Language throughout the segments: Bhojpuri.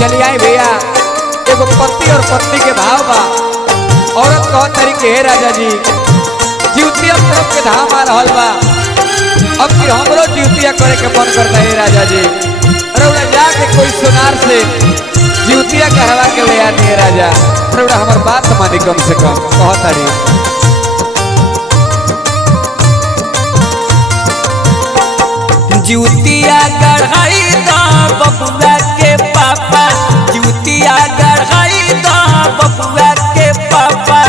चलिए आई भैया एगो पति और पत्नी के भाव बा। औरत कह तरीके है राजा जी जीवतिया पर्व के धाम आ रहा बा। अब कि हमरो जीवतिया करे के मन करता है राजा जी। रउरा जाके कोई सोनार से जीवतिया कहवा के ले आनी है राजा। रउरा हमार बात मानी कम से कम कह तारी। जीवतिया गढ़ाई दा बबुआ के पापा, जीवतिया गढ़ाई दा बबुआ के पापा,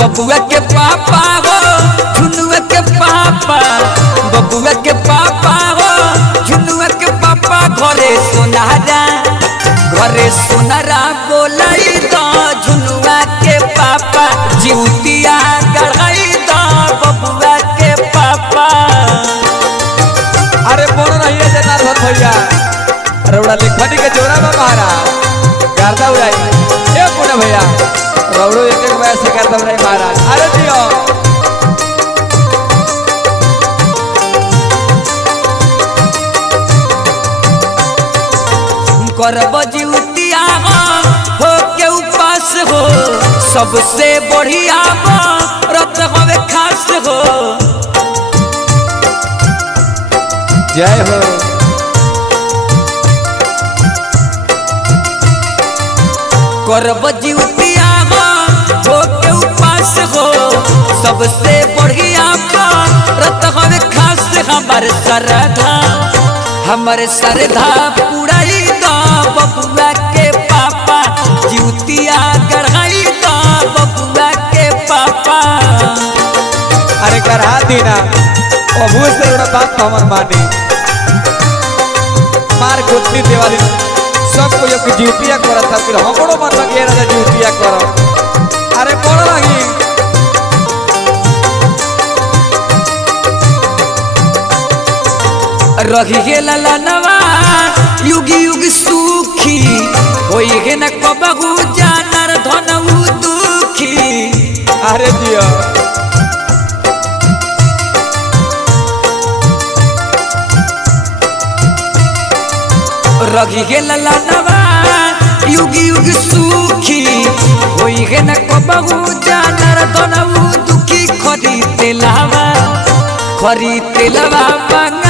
बबुआ के पापा हो झुनुआ के पापा, बबुआ के पापा हो झुनुआ के पापा। घरे सोनारा बोलाई दा झुनुआ के पापा, जीवतिया गढ़ाई दा बबुआ के पापा। अरे बोलो नहीं है जनार्दन भैया। रउड़ा लिखनी के जोड़ा में मारा गर्दा उड़ाई ए पूरा भैया। रउड़ो एक एक बार से गर्दा उड़ाई मारा। अरे जियो करब जीवतिया हो के उपास हो, सबसे बढ़िया व्रत हवे खास हो। जय हो। करब जीवतिया हो के उपास हो, सबसे बढ़िया व्रत हवे खास। हमर श्रद्धा पुराई दा बबुआ के पापा, जीवतिया गढ़ाई दा बबुआ के पापा। अरे करहा दीना अबू से रउड़ा बात हमर मानी। मार गोतनी देवाली सब कोई अब जीवतिया करता फिर हमरो मन में गया राजा जीवतिया करो। अरे बोलो लगी रही गे ललनवा युग युग सुखी, होई गे न कबहू जानर धनऊ दुखी। अरे दिया रही गे ललनवा युग युग सुखी, होई गे न कबहू जानर धनऊ दुखी। खरी तेलवा बंगा